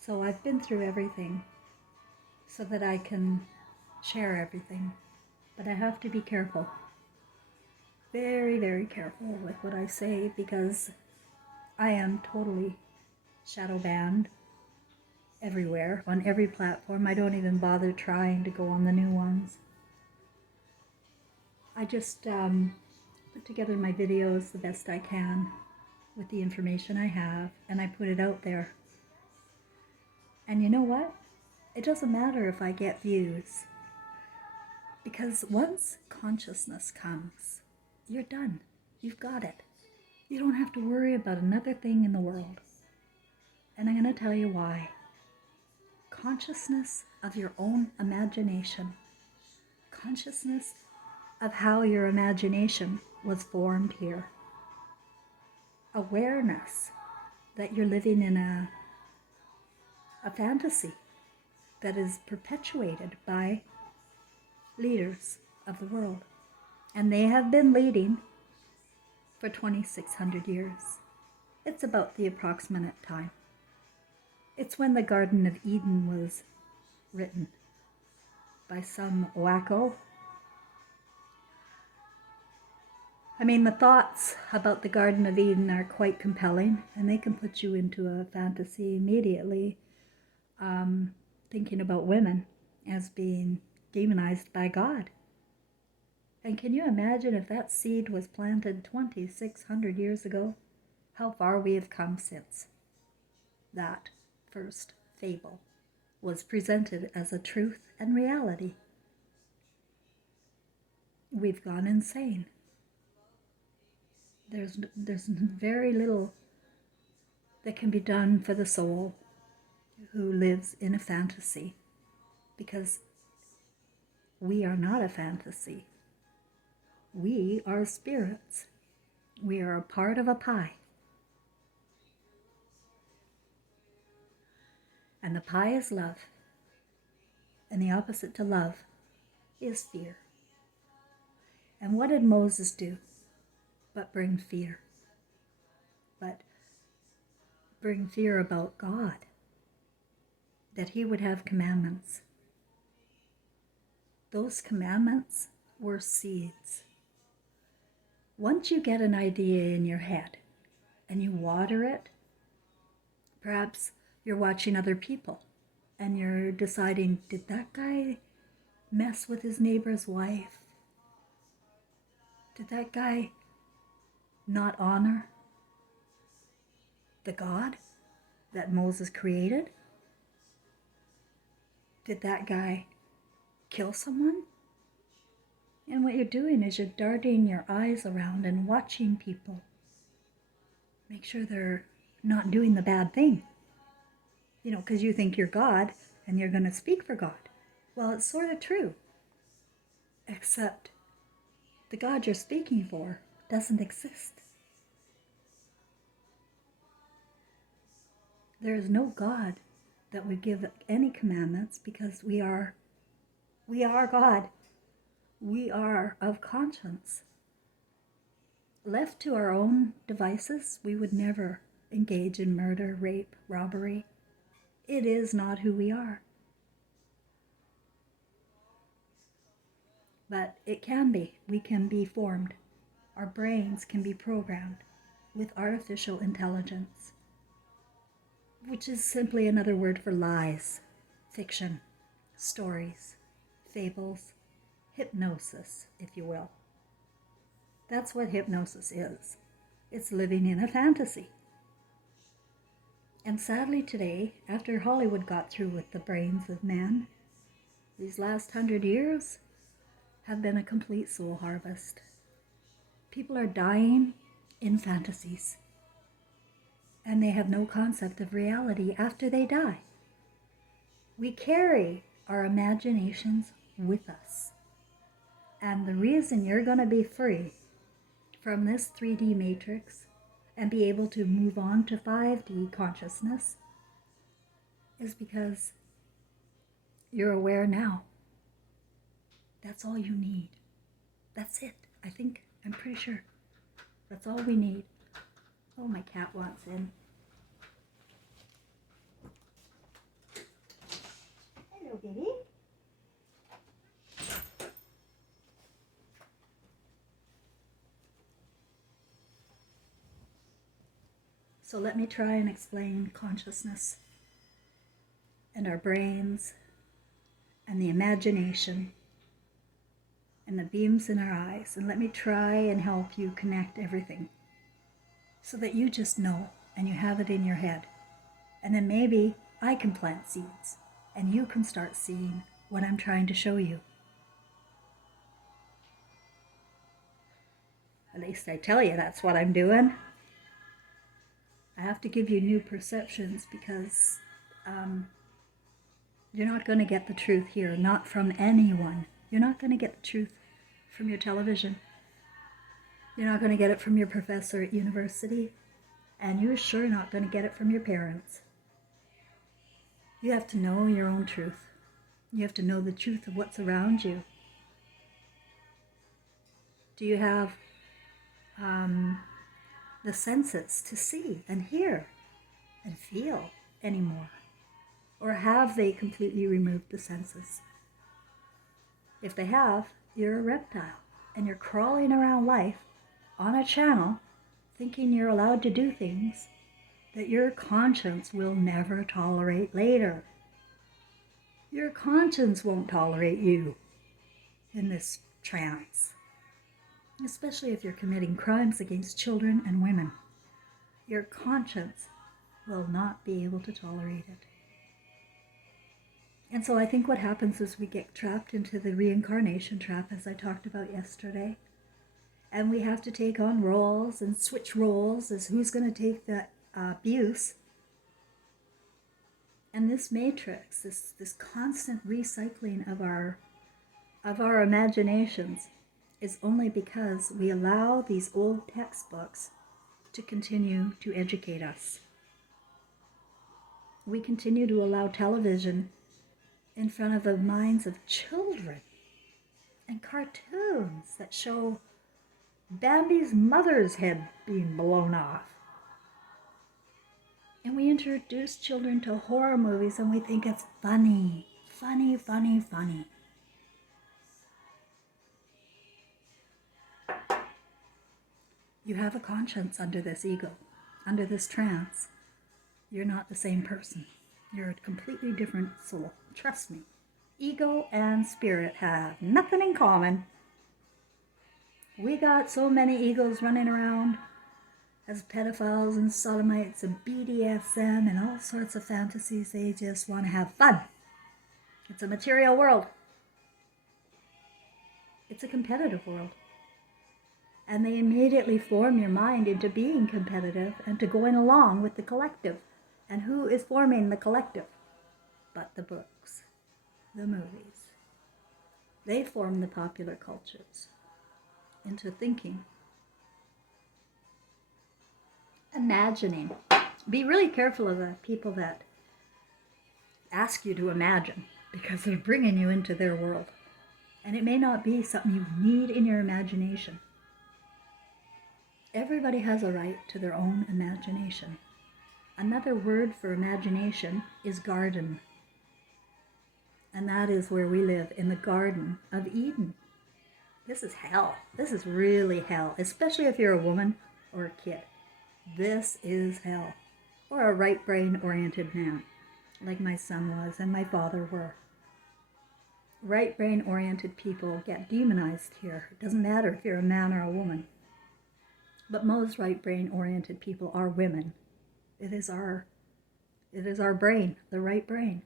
So I've been through everything so that I can share everything. But I have to be careful. Very, very careful with what I say because I am totally shadow banned everywhere, on every platform. I don't even bother trying to go on the new ones. I just put together my videos the best I can with the information I have, and I put it out there. And you know what? It doesn't matter if I get views, because once consciousness comes, you're done. You've got it. You don't have to worry about another thing in the world. And I'm going to tell you why. Consciousness of your own imagination. Consciousness of how your imagination was formed here. Awareness that you're living in a fantasy that is perpetuated by leaders of the world. And they have been leading for 2,600 years. It's about the approximate time. It's when the Garden of Eden was written by some wacko. I mean, the thoughts about the Garden of Eden are quite compelling, and they can put you into a fantasy immediately, thinking about women as being demonized by God. And can you imagine if that seed was planted 2,600 years ago? How far we have come since that first fable was presented as a truth and reality. We've gone insane. There's very little that can be done for the soul who lives in a fantasy, because we are not a fantasy. We are spirits. We are a part of a pie. And the pie is love. And the opposite to love is fear. And what did Moses do but bring fear? But bring fear about God, that he would have commandments. Those commandments were seeds. Once you get an idea in your head and you water it, perhaps you're watching other people and you're deciding, did that guy mess with his neighbor's wife? Did that guy not honor the God that Moses created? Did that guy kill someone? And what you're doing is you're darting your eyes around and watching people. Make sure they're not doing the bad thing. You know, because you think you're God and you're going to speak for God. Well, it's sort of true. Except the God you're speaking for doesn't exist. There is no God that would give any commandments, because we are God. We are of conscience. Left to our own devices, we would never engage in murder, rape, robbery. It is not who we are. But it can be. We can be formed. Our brains can be programmed with artificial intelligence, which is simply another word for lies, fiction, stories, fables, hypnosis, if you will. That's what hypnosis is. It's living in a fantasy. And sadly today, after Hollywood got through with the brains of man, these last 100 years have been a complete soul harvest. People are dying in fantasies, and they have no concept of reality after they die. We carry our imaginations with us. And the reason you're going to be free from this 3D matrix and be able to move on to 5D consciousness is because you're aware now. That's all you need. That's it. I'm pretty sure. That's all we need. Oh, my cat wants in. So let me try and explain consciousness and our brains and the imagination and the beams in our eyes. And let me try and help you connect everything so that you just know and you have it in your head. And then maybe I can plant seeds and you can start seeing what I'm trying to show you. At least I tell you that's what I'm doing. I have to give you new perceptions because you're not going to get the truth here, not from anyone. You're not going to get the truth from your television. You're not going to get it from your professor at university. And you're sure not going to get it from your parents. You have to know your own truth. You have to know the truth of what's around you. Do you have the senses to see and hear and feel anymore? Or have they completely removed the senses? If they have, you're a reptile and you're crawling around life on a channel thinking you're allowed to do things that your conscience will never tolerate later. Your conscience won't tolerate you in this trance, especially if you're committing crimes against children and women. Your conscience will not be able to tolerate it. And so I think what happens is we get trapped into the reincarnation trap, as I talked about yesterday. And we have to take on roles and switch roles as who's going to take the abuse. And this matrix, this constant recycling of our imaginations is only because we allow these old textbooks to continue to educate us. We continue to allow television in front of the minds of children and cartoons that show Bambi's mother's head being blown off. And we introduce children to horror movies and we think it's funny, funny, funny, funny. You have a conscience under this ego, under this trance. You're not the same person. You're a completely different soul. Trust me. Ego and spirit have nothing in common. We got so many egos running around as pedophiles and sodomites and BDSM and all sorts of fantasies. They just want to have fun. It's a material world. It's a competitive world. And they immediately form your mind into being competitive and to going along with the collective. And who is forming the collective? But the books, the movies. They form the popular cultures into thinking, imagining. Be really careful of the people that ask you to imagine because they're bringing you into their world. And it may not be something you need in your imagination. Everybody has a right to their own imagination. Another word for imagination is garden. And that is where we live, in the Garden of Eden. This is hell. This is really hell, especially if you're a woman or a kid. This is hell. Or a right brain oriented man, like my son was and my father were. Right brain oriented people get demonized here. It doesn't matter if you're a man or a woman. But most right brain oriented people are women. It is our brain, the right brain.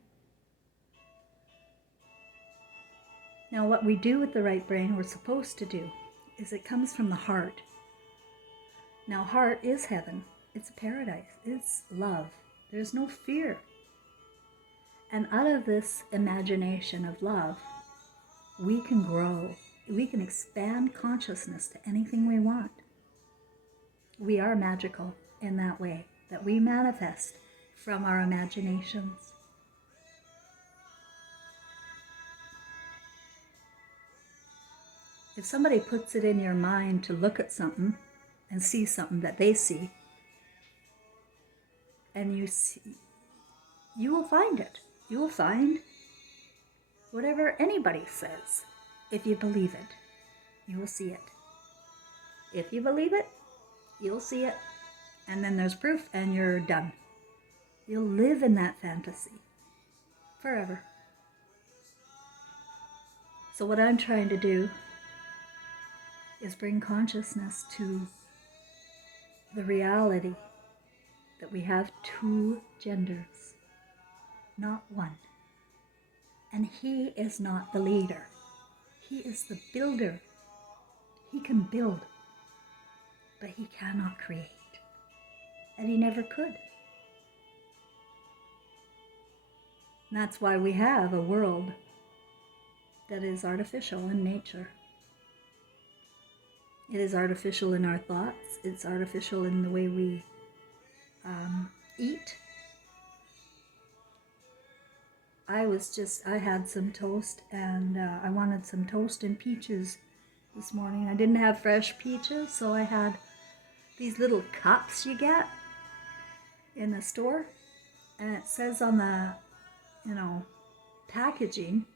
Now what we do with the right brain, we're supposed to do, is it comes from the heart. Now heart is heaven. It's a paradise. It's love. There's no fear. And out of this imagination of love, we can grow. We can expand consciousness to anything we want. We are magical in that way, that we manifest from our imaginations. If somebody puts it in your mind to look at something and see something that they see, and you will find it. You will find whatever anybody says. If you believe it, you will see it. If you believe it, you'll see it. And then there's proof and you're done. You'll live in that fantasy forever. So what I'm trying to do is bring consciousness to the reality that we have two genders, not one. And he is not the leader. He is the builder. He can build, but he cannot create. And he never could. And that's why we have a world that is artificial in nature. It is artificial in our thoughts. It's artificial in the way we eat. I had some toast, and I wanted some toast and peaches this morning. I didn't have fresh peaches, so I had these little cups you get in the store, and it says on the, packaging,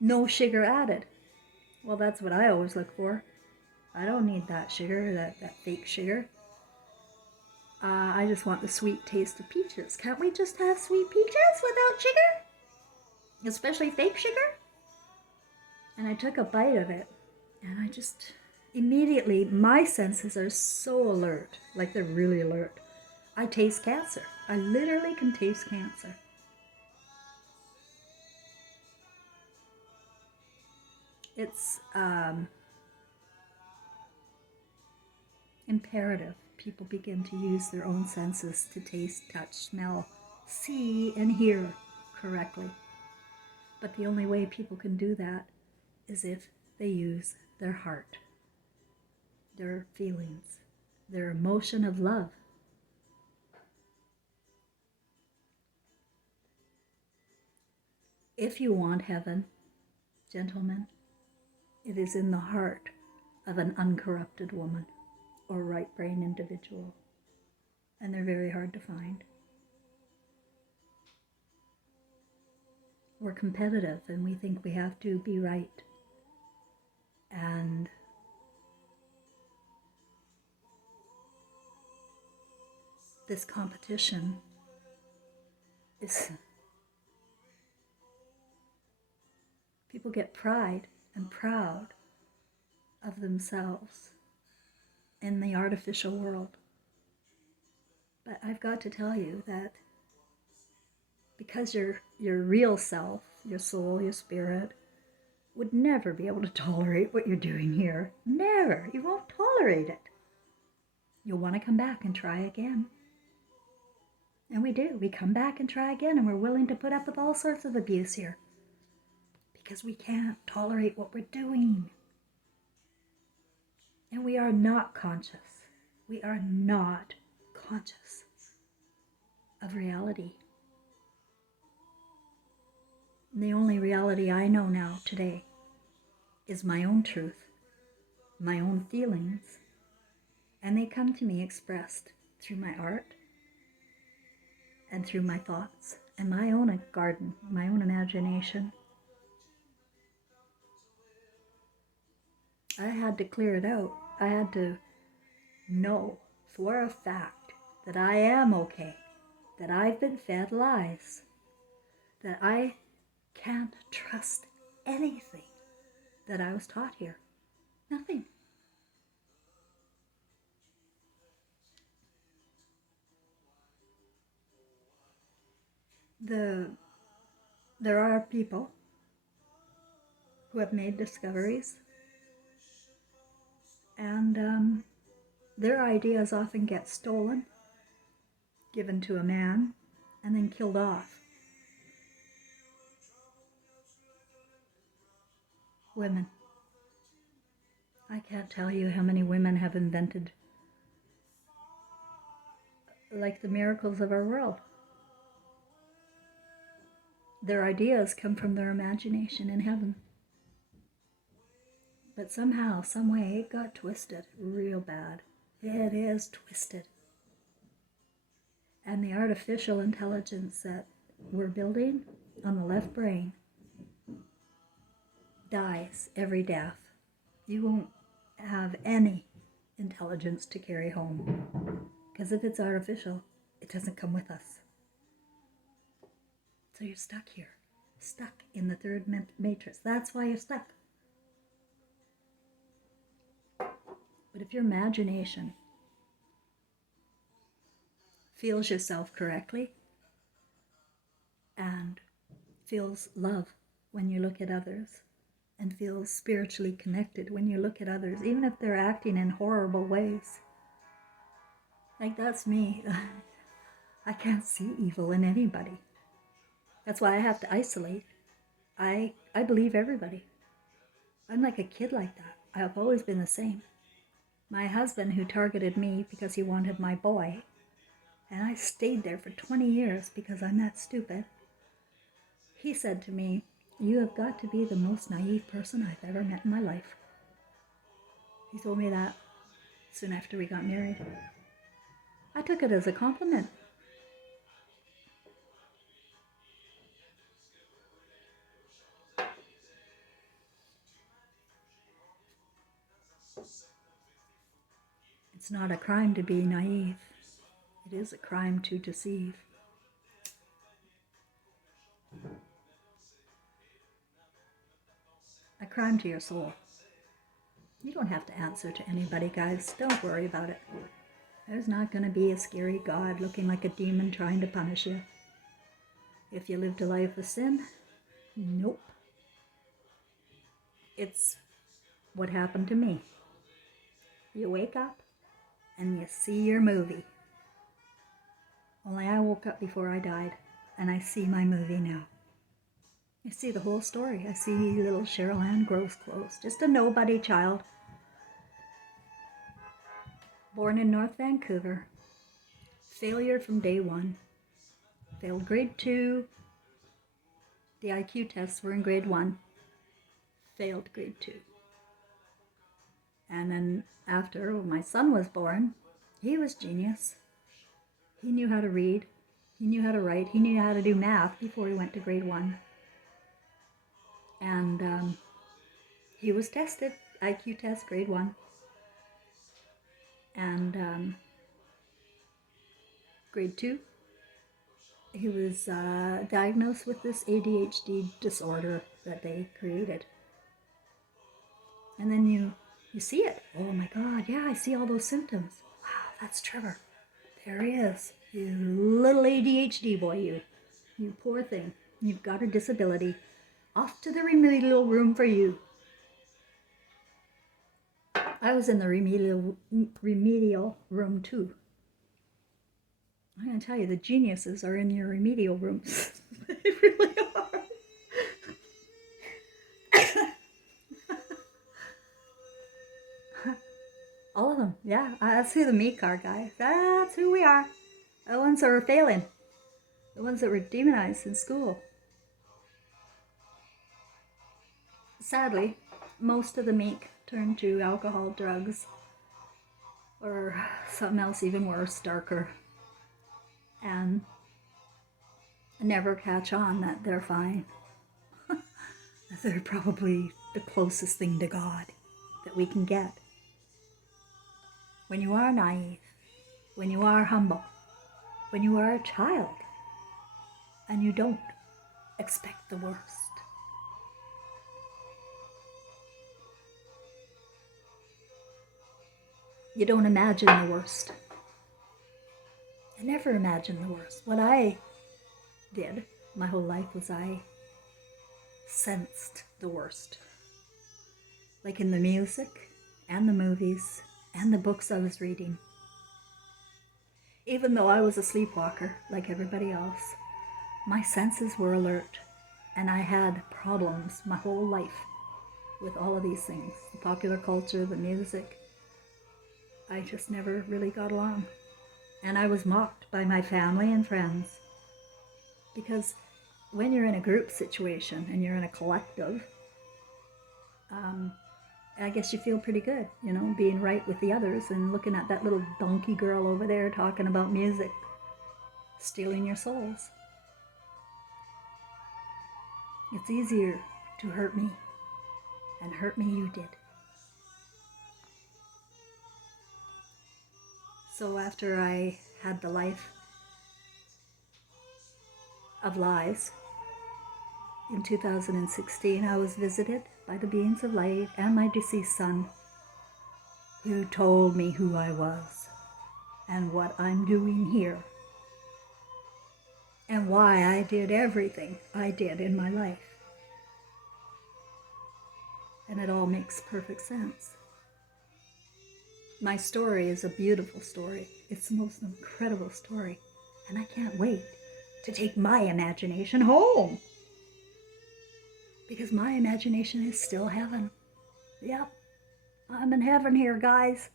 no sugar added. Well, that's what I always look for. I don't need that sugar, that fake sugar. I just want the sweet taste of peaches. Can't we just have sweet peaches without sugar? Especially fake sugar? And I took a bite of it, and I just immediately, my senses are so alert, like they're really alert. I taste cancer. I literally can taste cancer. It's imperative people begin to use their own senses to taste, touch, smell, see, and hear correctly. But the only way people can do that is if they use their heart, their feelings, their emotion of love. If you want heaven, gentlemen, it is in the heart of an uncorrupted woman or right brain individual. And they're very hard to find. We're competitive and we think we have to be right. And this competition is, people get pride and proud of themselves in the artificial world. But I've got to tell you that because your real self, your soul, your spirit, would never be able to tolerate what you're doing here. Never. You won't tolerate it. You'll want to come back and try again. And we do. We come back and try again, and we're willing to put up with all sorts of abuse here. Because we can't tolerate what we're doing. And we are not conscious. We are not conscious of reality. And the only reality I know now today is my own truth, my own feelings, and they come to me expressed through my art and through my thoughts and my own garden, my own imagination. I had to clear it out. I had to know for a fact that I am okay, that I've been fed lies, that I can't trust anything that I was taught here. Nothing. There are people who have made discoveries, and their ideas often get stolen, given to a man, and then killed off. Women. I can't tell you how many women have invented, like, the miracles of our world. Their ideas come from their imagination in heaven. But somehow, some way, it got twisted real bad. It is twisted. And the artificial intelligence that we're building on the left brain dies every death. You won't have any intelligence to carry home. Because if it's artificial, it doesn't come with us. So you're stuck here, stuck in the third matrix. That's why you're stuck. But if your imagination feels yourself correctly and feels love when you look at others, and feels spiritually connected when you look at others, even if they're acting in horrible ways. Like, that's me. I can't see evil in anybody. That's why I have to isolate. I believe everybody. I'm like a kid like that. I've always been the same. My husband, who targeted me because he wanted my boy, and I stayed there for 20 years because I'm that stupid, he said to me, "You have got to be the most naive person I've ever met in my life." He told me that soon after we got married. I took it as a compliment. It's not a crime to be naive. It is a crime to deceive. A crime to your soul. You don't have to answer to anybody, guys. Don't worry about it. There's not going to be a scary God looking like a demon trying to punish you. If you lived a life of sin, nope. It's what happened to me. You wake up and you see your movie. Only I woke up before I died, and I see my movie now. I see the whole story. I see little Cheryl Ann Gross Clothes, just a nobody child, born in North Vancouver, failure from day one, failed grade 2, the IQ tests were in grade 1, failed grade 2. And then after my son was born, he was genius. He knew how to read, he knew how to write, he knew how to do math before he went to grade 1. And he was tested, IQ test, grade 1. And grade 2, he was diagnosed with this ADHD disorder that they created. And then you see it. Oh my God, yeah, I see all those symptoms. Wow, that's Trevor. There he is. You little ADHD boy, you poor thing. You've got a disability. Off to the remedial room for you. I was in the remedial room too. I'm going to tell you, the geniuses are in your remedial rooms. They really are. All of them, yeah. That's who the meek are, guys. That's who we are. The ones that were failing. The ones that were demonized in school. Sadly, most of the meek turn to alcohol, drugs, or something else even worse, darker, and never catch on that they're fine. They're probably the closest thing to God that we can get. When you are naive, when you are humble, when you are a child, and you don't expect the worst. You don't imagine the worst. I never imagined the worst. What I did my whole life was I sensed the worst. Like in the music and the movies and the books I was reading. Even though I was a sleepwalker like everybody else, my senses were alert, and I had problems my whole life with all of these things. The popular culture, the music. I just never really got along. And I was mocked by my family and friends. Because when you're in a group situation and you're in a collective, I guess you feel pretty good, being right with the others and looking at that little donkey girl over there talking about music, stealing your souls. It's easier to hurt me, and hurt me you did. So after I had the life of lies in 2016, I was visited by the beings of light and my deceased son, who told me who I was and what I'm doing here and why I did everything I did in my life. And it all makes perfect sense. My story is a beautiful story. It's the most incredible story. And I can't wait to take my imagination home. Because my imagination is still heaven. Yep, I'm in heaven here, guys.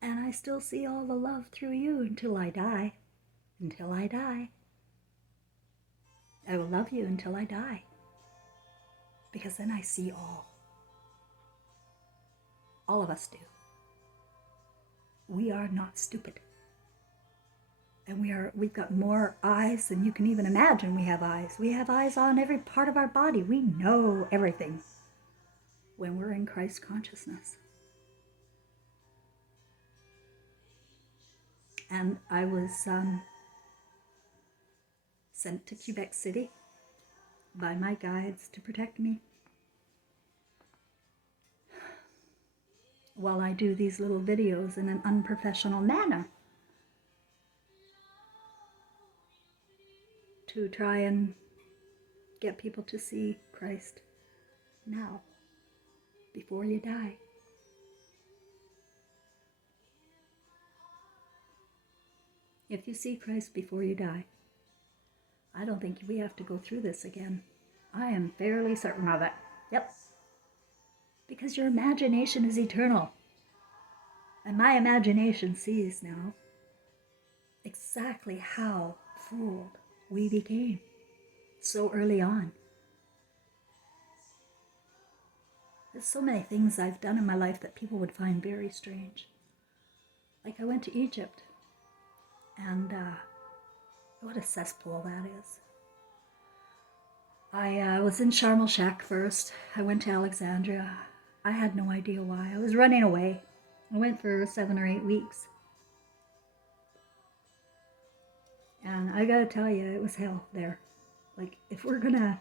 And I still see all the love through you until I die. Until I die. I will love you until I die. Because then I see all. All of us do. We are not stupid. And we've got more eyes than you can even imagine we have eyes. We have eyes on every part of our body. We know everything when we're in Christ consciousness. And I was sent to Quebec City by my guides to protect me while I do these little videos in an unprofessional manner to try and get people to see Christ now, before you die. If you see Christ before you die, I don't think we have to go through this again. I am fairly certain of it. Yep. Because your imagination is eternal. And my imagination sees now exactly how fooled we became so early on. There's so many things I've done in my life that people would find very strange. Like I went to Egypt, and what a cesspool that is. I was in Sharm el-Sheikh first. I went to Alexandria. I had no idea why. I was running away. I went for 7 or 8 weeks. And I gotta tell you, it was hell there. Like, if we're gonna,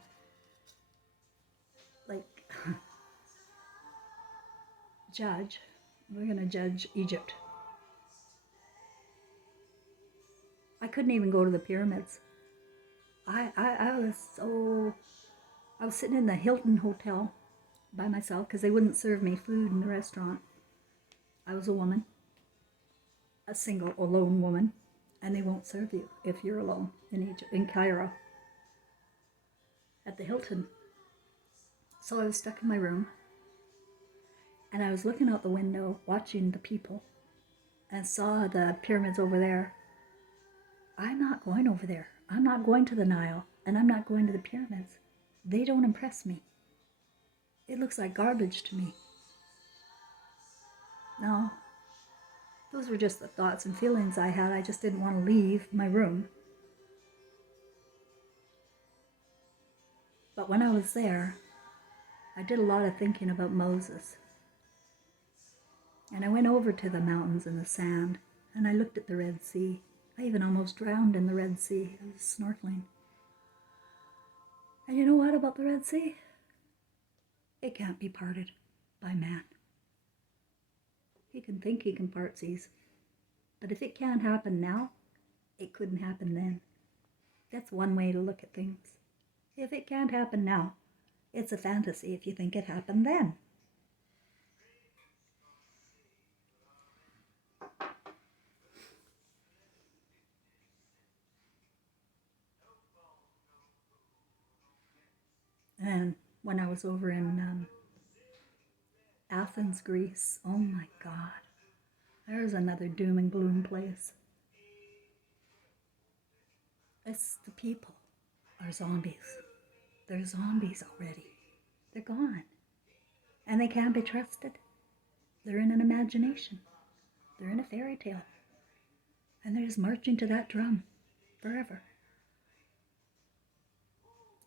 like, judge, we're gonna judge Egypt. I couldn't even go to the pyramids. I was sitting in the Hilton Hotel by myself because they wouldn't serve me food in the restaurant. I was a woman, a single, alone woman, and they won't serve you if you're alone in Egypt, in Cairo, at the Hilton. So I was stuck in my room, and I was looking out the window, watching the people, and saw the pyramids over there. I'm not going over there. I'm not going to the Nile, and I'm not going to the pyramids. They don't impress me. It looks like garbage to me. No, those were just the thoughts and feelings I had. I just didn't want to leave my room. But when I was there, I did a lot of thinking about Moses. And I went over to the mountains and the sand, and I looked at the Red Sea. I even almost drowned in the Red Sea. I was snorkeling. And you know what about the Red Sea? It can't be parted by man. He can think he can part seas. But if it can't happen now, it couldn't happen then. That's one way to look at things. If it can't happen now, it's a fantasy if you think it happened then. And when I was over in Athens, Greece, oh my God, there's another doom and gloom place. It's the people are zombies. They're zombies already. They're gone. And they can't be trusted. They're in an imagination. They're in a fairy tale. And they're just marching to that drum forever.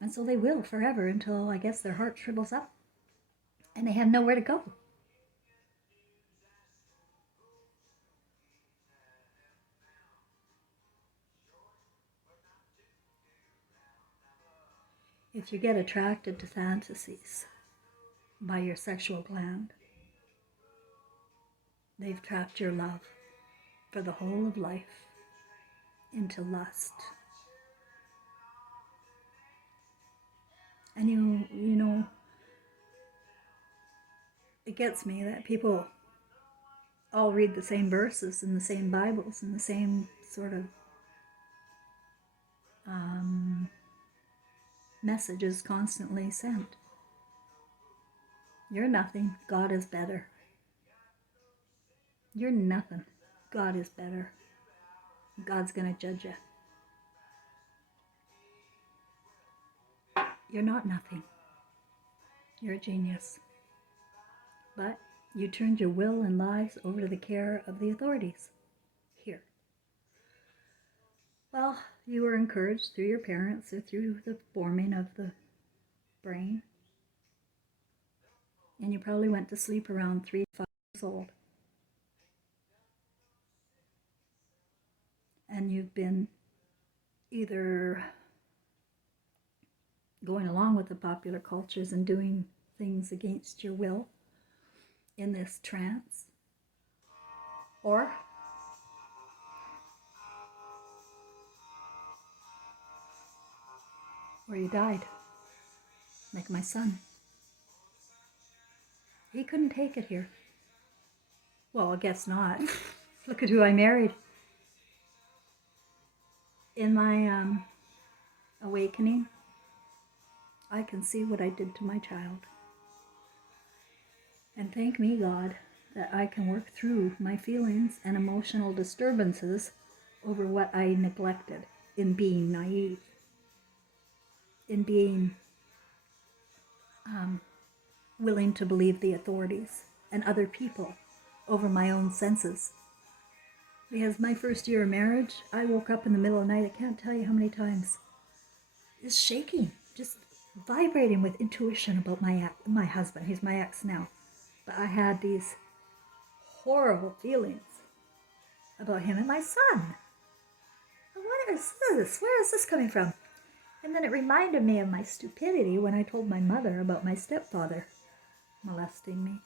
And so they will forever until, I guess, their heart shrivels up and they have nowhere to go. If you get attracted to fantasies by your sexual gland, they've trapped your love for the whole of life into lust. And you know, it gets me that people all read the same verses in the same Bibles and the same sort of messages constantly sent. You're nothing, God is better. You're nothing, God is better. God's gonna judge you. You're not nothing. You're a genius. But you turned your will and lives over to the care of the authorities. Here. Well, you were encouraged through your parents or through the forming of the brain. And you probably went to sleep around 3 to 5 years old. And you've been either going along with the popular cultures and doing things against your will in this trance, or you died, like my son. He couldn't take it here. Well, I guess not. Look at who I married. In my awakening, I can see what I did to my child. And thank me, God, that I can work through my feelings and emotional disturbances over what I neglected in being naive, in being willing to believe the authorities and other people over my own senses. Because my first year of marriage, I woke up in the middle of the night, I can't tell you how many times, just shaking, just vibrating with intuition about my husband. He's my ex now. But I had these horrible feelings about him and my son. What is this? Where is this coming from? And then it reminded me of my stupidity when I told my mother about my stepfather molesting me.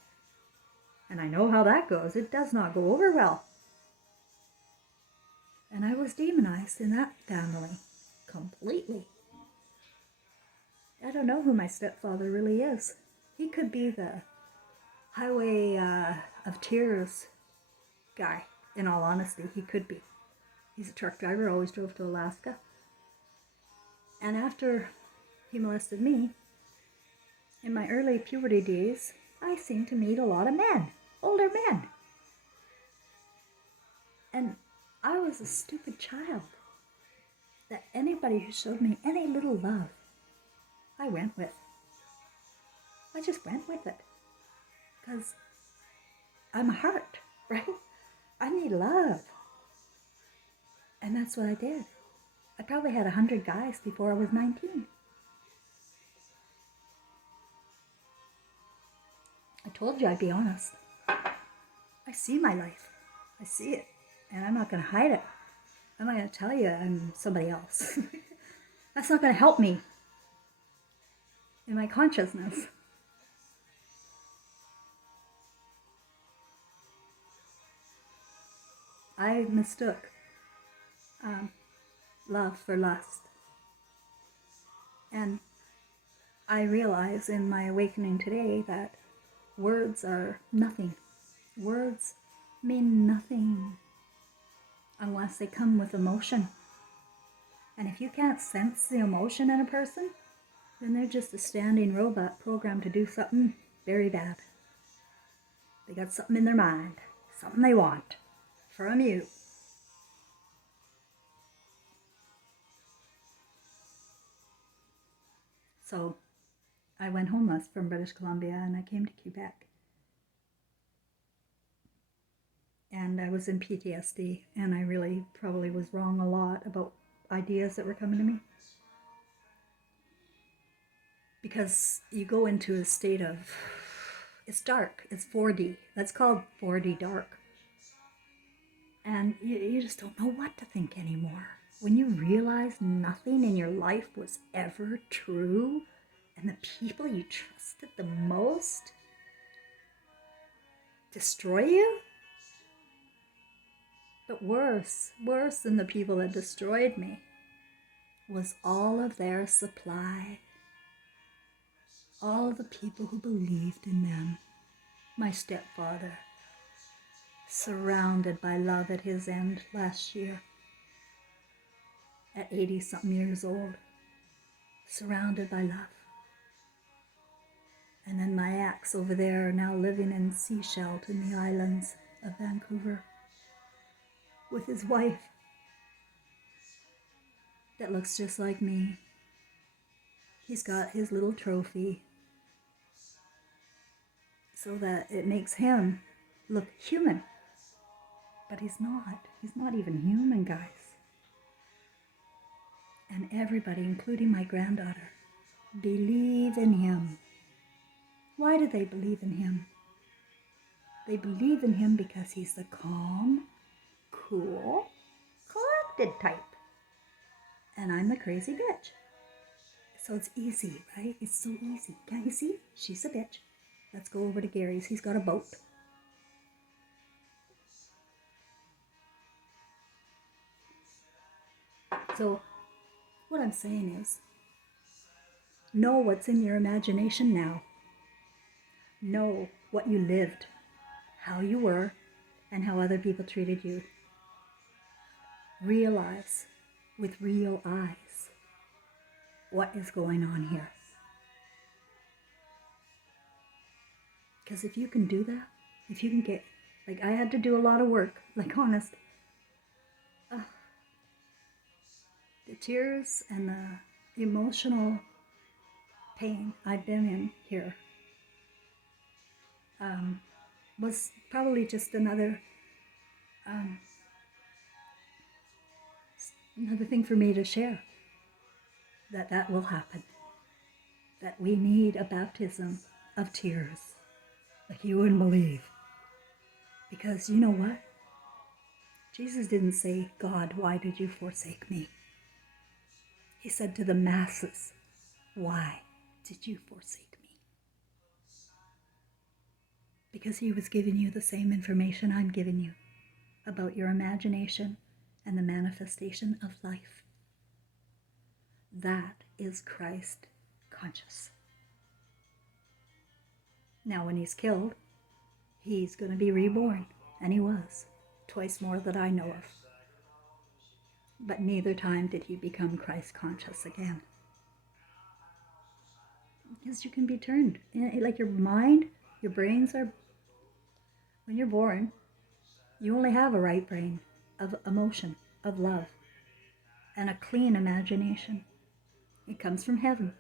And I know how that goes. It does not go over well. And I was demonized in that family completely. I don't know who my stepfather really is. He could be the highway of tears guy, in all honesty. He could be. He's a truck driver, always drove to Alaska. And after he molested me, in my early puberty days, I seemed to meet a lot of men, older men. And I was a stupid child that anybody who showed me any little love, I went with. I just went with it. Because I'm a heart, right? I need love. And that's what I did. I probably had 100 guys before I was 19. I told you I'd be honest. I see my life. I see it. And I'm not going to hide it. I'm not going to tell you I'm somebody else. That's not going to help me in my consciousness. I mistook love for lust. And I realize in my awakening today that words are nothing. Words mean nothing unless they come with emotion. And if you can't sense the emotion in a person, then they're just a standing robot programmed to do something very bad. They got something in their mind, something they want from you. So I went homeless from British Columbia and I came to Quebec. And I was in PTSD, and I really probably was wrong a lot about ideas that were coming to me. Because you go into a state of, it's dark, it's 4D. That's called 4D dark. And you just don't know what to think anymore. when you realize nothing in your life was ever true, and the people you trusted the most destroy you? But worse than the people that destroyed me was all of their supply. All of the people who believed in them. My stepfather, surrounded by love at his end last year, at 80-something years old, surrounded by love. And then my ex over there, now living in Seychelles in the islands of Vancouver, with his wife that looks just like me. He's got his little trophy so that it makes him look human. But he's not. He's not even human, guys. And everybody, including my granddaughter, believe in him. Why do they believe in him? They believe in him because he's the calm, cool, collected type. And I'm the crazy bitch. So it's easy, right? It's so easy. Can't you see? She's a bitch. Let's go over to Gary's. He's got a boat. So what I'm saying is, know what's in your imagination now. Know what you lived, how you were, and how other people treated you. Realize with real eyes what is going on here. Because if you can do that, if you can get, like I had to do a lot of work, like honest, the tears and the emotional pain I've been in here was probably just another thing for me to share, that will happen, that we need a baptism of tears like you wouldn't believe. Because you know what? Jesus didn't say, God, why did you forsake me? He said to the masses, why did you forsake me? Because he was giving you the same information I'm giving you about your imagination and the manifestation of life. That is Christ conscious. Now when he's killed, he's going to be reborn, and he was, twice more that I know of. But neither time did he become Christ conscious again. Because you can be turned, like your mind, your brains are, when you're born, you only have a right brain of emotion, of love, and a clean imagination. It comes from heaven.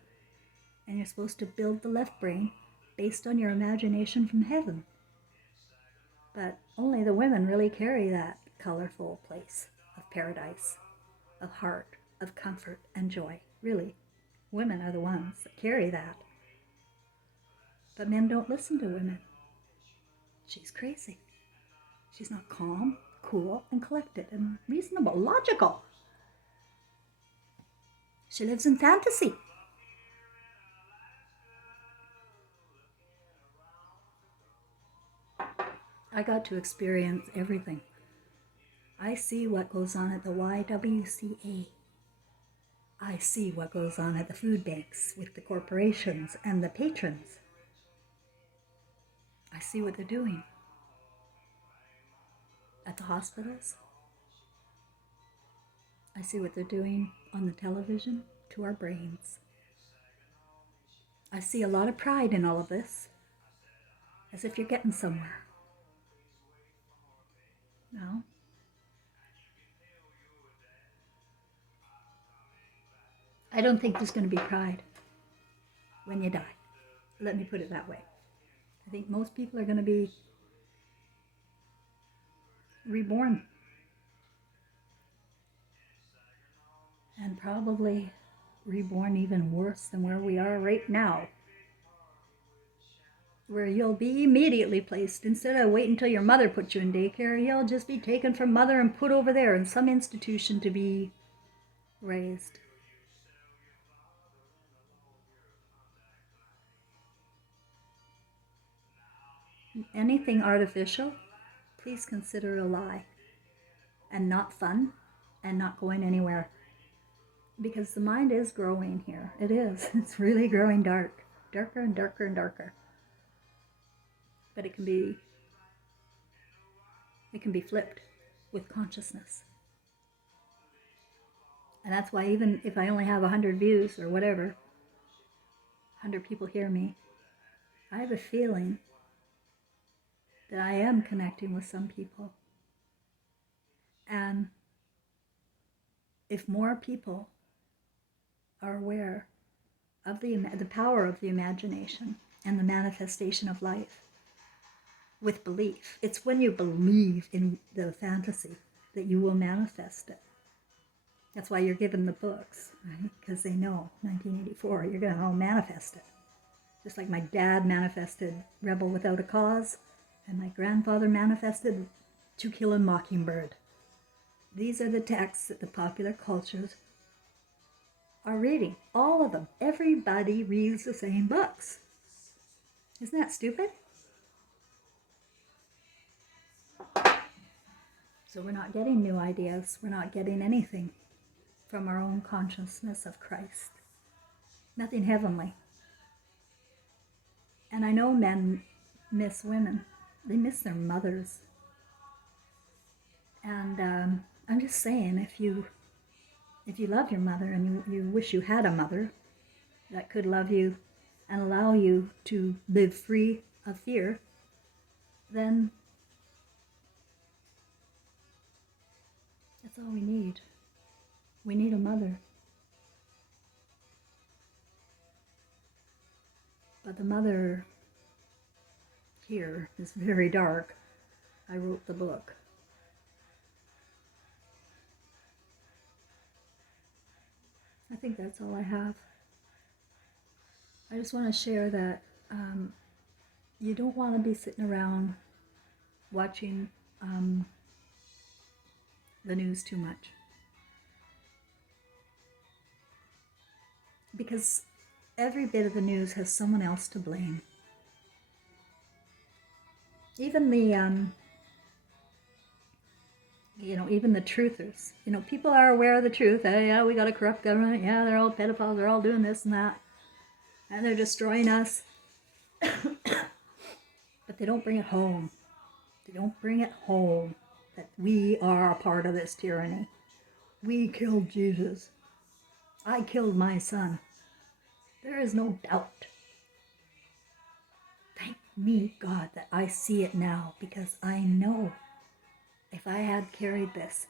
And you're supposed to build the left brain based on your imagination from heaven. But only the women really carry that colorful place of paradise, of heart, of comfort and joy. Really, women are the ones that carry that. But men don't listen to women. She's crazy. She's not calm, cool, and collected, and reasonable, logical. She lives in fantasy. I got to experience everything. I see what goes on at the YWCA. I see what goes on at the food banks with the corporations and the patrons. I see what they're doing at the hospitals. I see what they're doing on the television to our brains. I see a lot of pride in all of this, as if you're getting somewhere. No? I don't think there's going to be pride when you die. Let me put it that way. I think most people are going to be reborn. And probably reborn even worse than where we are right now. Where you'll be immediately placed. Instead of waiting until your mother puts you in daycare, you'll just be taken from mother and put over there in some institution to be raised. Anything artificial, please consider a lie and not fun and not going anywhere. Because the mind is growing here. It is. It's really growing dark. Darker and darker and darker. But it can be flipped with consciousness. And that's why even if I only have 100 views or whatever, 100 people hear me, I have a feeling that I am connecting with some people. And if more people are aware of the power of the imagination and the manifestation of life with belief, it's when you believe in the fantasy that you will manifest it. That's why you're given the books, right? Because they know 1984, you're going to manifest it. Just like my dad manifested Rebel Without a Cause, and my grandfather manifested To Kill a Mockingbird. These are the texts that the popular cultures are reading. All of them. Everybody reads the same books. Isn't that stupid? So we're not getting new ideas. We're not getting anything from our own consciousness of Christ. Nothing heavenly. And I know men miss women. They miss their mothers. And I'm just saying, if you love your mother and you wish you had a mother that could love you and allow you to live free of fear, then that's all we need. We need a mother. But the mother here is very dark. I wrote the book. I think that's all I have. I just want to share that you don't want to be sitting around watching the news too much. Because every bit of the news has someone else to blame. Even the even the truthers. People are aware of the truth. Yeah, we got a corrupt government. Yeah, they're all pedophiles. They're all doing this and that. And they're destroying us. But they don't bring it home. They don't bring it home that we are a part of this tyranny. We killed Jesus. I killed my son. There is no doubt. Thank me, God, that I see it now, because I know if I had carried this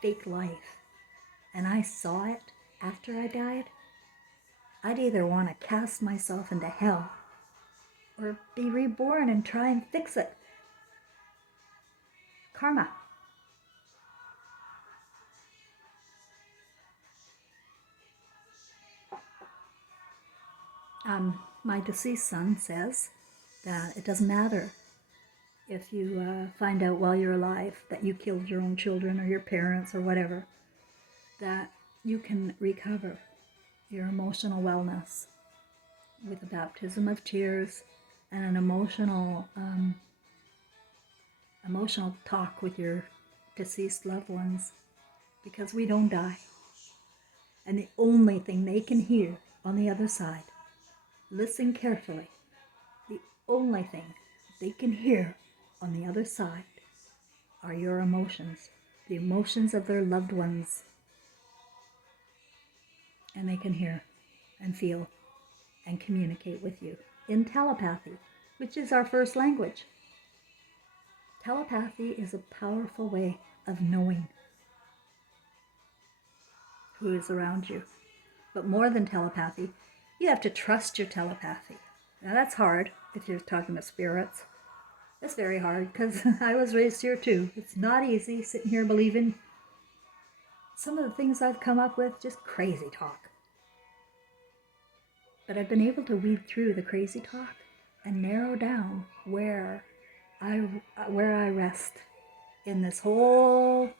fake life and I saw it after I died, I'd either want to cast myself into hell or be reborn and try and fix it. Karma. My deceased son says that it doesn't matter if you find out while you're alive that you killed your own children or your parents or whatever, that you can recover your emotional wellness with a baptism of tears and an emotional talk with your deceased loved ones, because we don't die. And the only thing they can hear on the other side, listen carefully, the only thing they can hear on the other side are your emotions, the emotions of their loved ones. And they can hear and feel and communicate with you in telepathy, which is our first language. Telepathy is a powerful way of knowing who is around you. But more than telepathy, you have to trust your telepathy. Now that's hard if you're talking to spirits. It's very hard, because I was raised here too. It's not easy sitting here believing some of the things I've come up with, just crazy talk. But I've been able to weed through the crazy talk and narrow down where I rest in this whole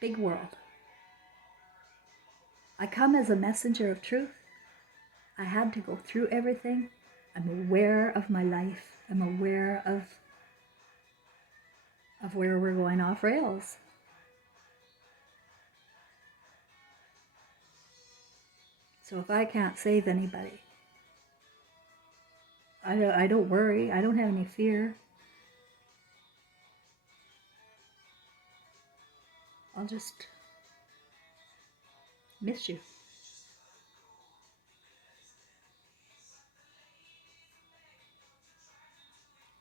big world. I come as a messenger of truth. I had to go through everything. I'm aware of my life. I'm aware of where we're going off rails. So if I can't save anybody, I don't worry. I don't have any fear. I'll just miss you.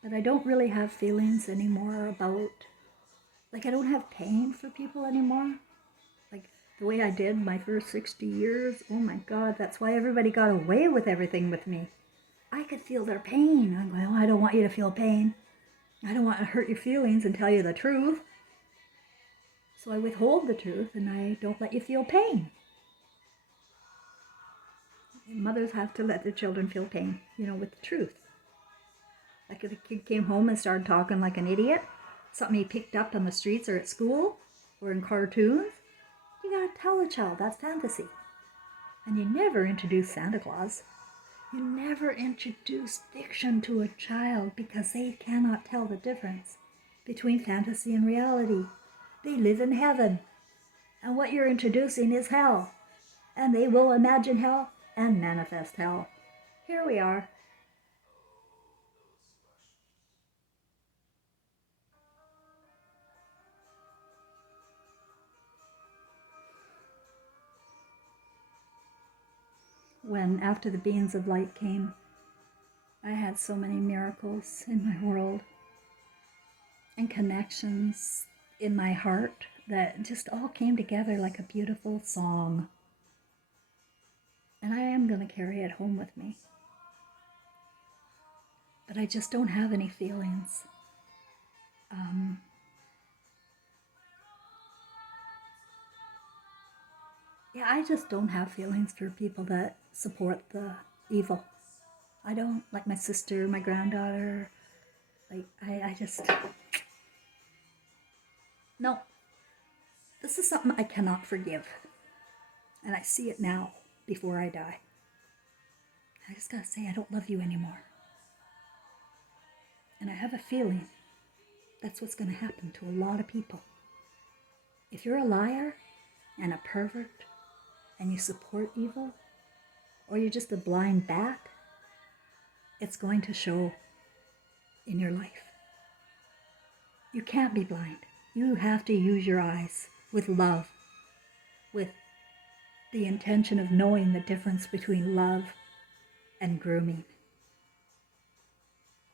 But I don't really have feelings anymore about, like, I don't have pain for people anymore. Like the way I did my first 60 years. Oh my God, that's why everybody got away with everything with me. I could feel their pain. I'm going, oh, I don't want you to feel pain. I don't want to hurt your feelings and tell you the truth. So I withhold the truth and I don't let you feel pain. And mothers have to let their children feel pain, with the truth. Like if a kid came home and started talking like an idiot, something he picked up on the streets or at school or in cartoons, you gotta tell the child that's fantasy. And you never introduce Santa Claus. You never introduce fiction to a child because they cannot tell the difference between fantasy and reality. They live in heaven. And what you're introducing is hell. And they will imagine hell and manifest hell. Here we are. When after the beings of light came, I had so many miracles in my world and connections in my heart that just all came together like a beautiful song. And I am going to carry it home with me. But I just don't have any feelings. I just don't have feelings for people that support the evil. I don't, like my sister, my granddaughter. Like, I just, no. This is something I cannot forgive. And I see it now before I die. I just gotta say, I don't love you anymore. And I have a feeling that's what's gonna happen to a lot of people. If you're a liar and a pervert and you support evil, or you're just a blind bat, it's going to show in your life. You can't be blind. You have to use your eyes with love, with the intention of knowing the difference between love and grooming.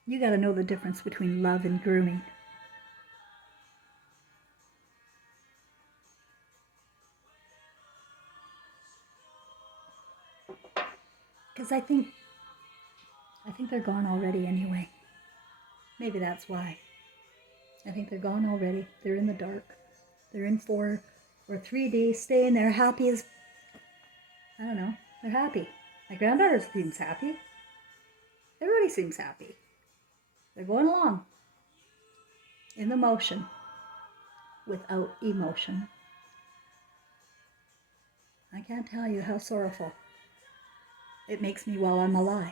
You got to know the difference between love and grooming. Because I think they're gone already anyway. Maybe that's why. I think they're gone already. They're in the dark. They're in 4 or 3D, staying there happy as, I don't know, they're happy. My granddaughter seems happy. Everybody seems happy. They're going along in the motion without emotion. I can't tell you how sorrowful it makes me while I'm alive.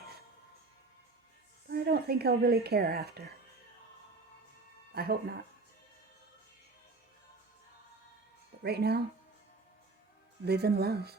But I don't think I'll really care after. I hope not. But right now, live in love.